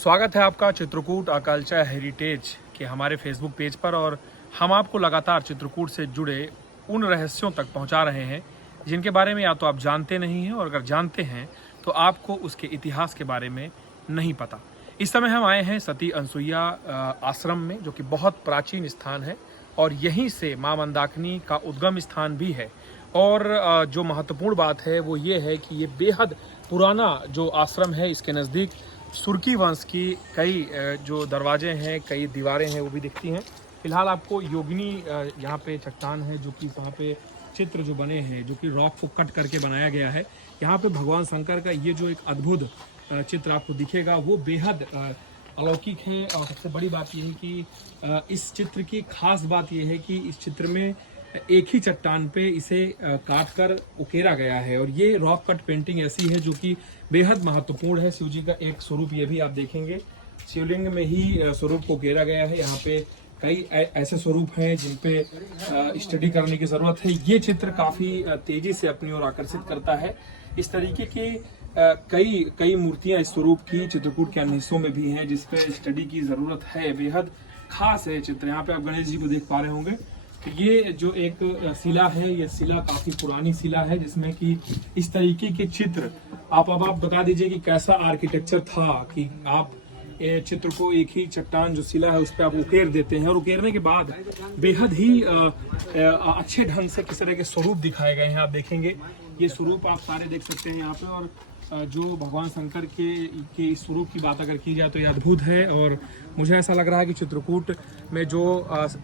स्वागत है आपका चित्रकूट आकालचा हेरिटेज के हमारे फेसबुक पेज पर। और हम आपको लगातार चित्रकूट से जुड़े उन रहस्यों तक पहुंचा रहे हैं जिनके बारे में या तो आप जानते नहीं हैं, और अगर जानते हैं तो आपको उसके इतिहास के बारे में नहीं पता। इस समय हम आए हैं सती अनसुईया आश्रम में, जो कि बहुत प्राचीन स्थान है और यहीं से माँ मंदाकिनी का उद्गम स्थान भी है। और जो महत्वपूर्ण बात है वो ये है कि ये बेहद पुराना जो आश्रम है, इसके नज़दीक सुर्की वंश की कई जो दरवाजे हैं, कई दीवारें हैं, वो भी दिखती हैं। फिलहाल आपको योगिनी यहाँ पे चट्टान है, जो कि वहाँ पे चित्र जो बने हैं, जो कि रॉक को कट करके बनाया गया है। यहाँ पे भगवान शंकर का ये जो एक अद्भुत चित्र आपको दिखेगा वो बेहद अलौकिक है। और सबसे बड़ी बात यह है कि इस चित्र की खास बात यह है कि इस चित्र में एक ही चट्टान पे इसे काट कर उकेरा गया है। और ये रॉक कट पेंटिंग ऐसी है जो कि बेहद महत्वपूर्ण है। शिव जी का एक स्वरूप ये भी आप देखेंगे, शिवलिंग में ही स्वरूप को उकेरा गया है। यहाँ पे कई ऐसे स्वरूप हैं जिन पे स्टडी करने की जरूरत है। ये चित्र काफी तेजी से अपनी ओर आकर्षित करता है। इस तरीके के कई मूर्तियां इस स्वरूप की चित्रकूट के अन्य हिस्सों में भी हैं जिसपे स्टडी की जरूरत है। बेहद खास है चित्र। यहाँ पे आप गणेश जी को देख पा रहे होंगे। तो ये जो एक शिला है, ये शिला काफी पुरानी शिला है जिसमें कि इस तरीके के चित्र आप बता दीजिए कि कैसा आर्किटेक्चर था कि आप चित्र को एक ही चट्टान जो शिला है उस पर आप उकेर देते हैं, और उकेरने के बाद बेहद ही अच्छे ढंग से किस तरह के स्वरूप दिखाए गए हैं। आप देखेंगे ये स्वरूप आप सारे देख सकते हैं यहाँ पे। और जो भगवान शंकर के स्वरूप की बात अगर की जाए तो ये अद्भुत है। और मुझे ऐसा लग रहा है कि चित्रकूट में जो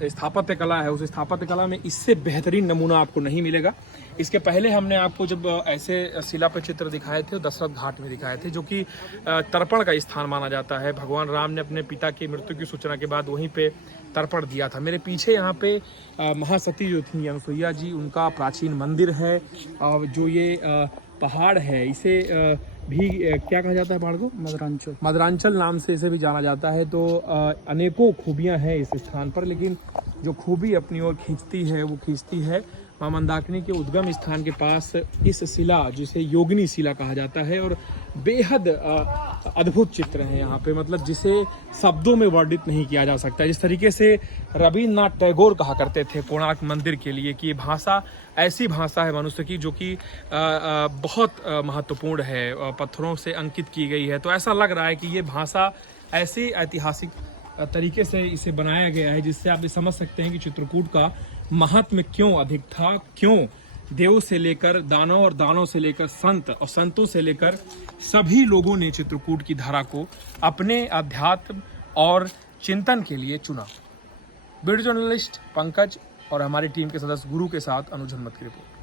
स्थापत्य कला है, उस स्थापत्य कला में इससे बेहतरीन नमूना आपको नहीं मिलेगा। इसके पहले हमने आपको जब ऐसे शिला पर चित्र दिखाए थे, दशरथ घाट में दिखाए थे, जो कि तर्पण का स्थान माना जाता है। भगवान राम ने अपने पिता की मृत्यु की सूचना के बाद वहीं पे तर्पण दिया था। मेरे पीछे यहाँ पे महासती जो थी अनसुईया जी, उनका प्राचीन मंदिर है। जो ये पहाड़ है, इसे भी क्या कहा जाता है पहाड़ को? मदरांचल नाम से इसे भी जाना जाता है। तो अनेकों खूबियां हैं इस स्थान पर, लेकिन जो खूबी अपनी ओर खींचती है वो खींचती है माँ मंदाकिनी के उद्गम स्थान के पास इस शिला, जिसे योगिनी शिला कहा जाता है। और बेहद अद्भुत चित्र है यहाँ पे, मतलब जिसे शब्दों में वर्णित नहीं किया जा सकता। जिस तरीके से रविन्द्रनाथ टैगोर कहा करते थे कोणार्क मंदिर के लिए कि भाषा ऐसी भाषा है मनुष्य की जो कि बहुत महत्वपूर्ण है, पत्थरों से अंकित की गई है। तो ऐसा लग रहा है कि ये भाषा ऐसे ऐतिहासिक तरीके से इसे बनाया गया है जिससे आप ये समझ सकते हैं कि चित्रकूट का महात्म्य क्यों अधिक था, क्यों देव से लेकर दानव और दानव से लेकर संत और संतों से लेकर सभी लोगों ने चित्रकूट की धारा को अपने अध्यात्म और चिंतन के लिए चुना। वीडियो जर्नलिस्ट पंकज और हमारी टीम के सदस्य गुरु के साथ अनुज हनुमत की रिपोर्ट।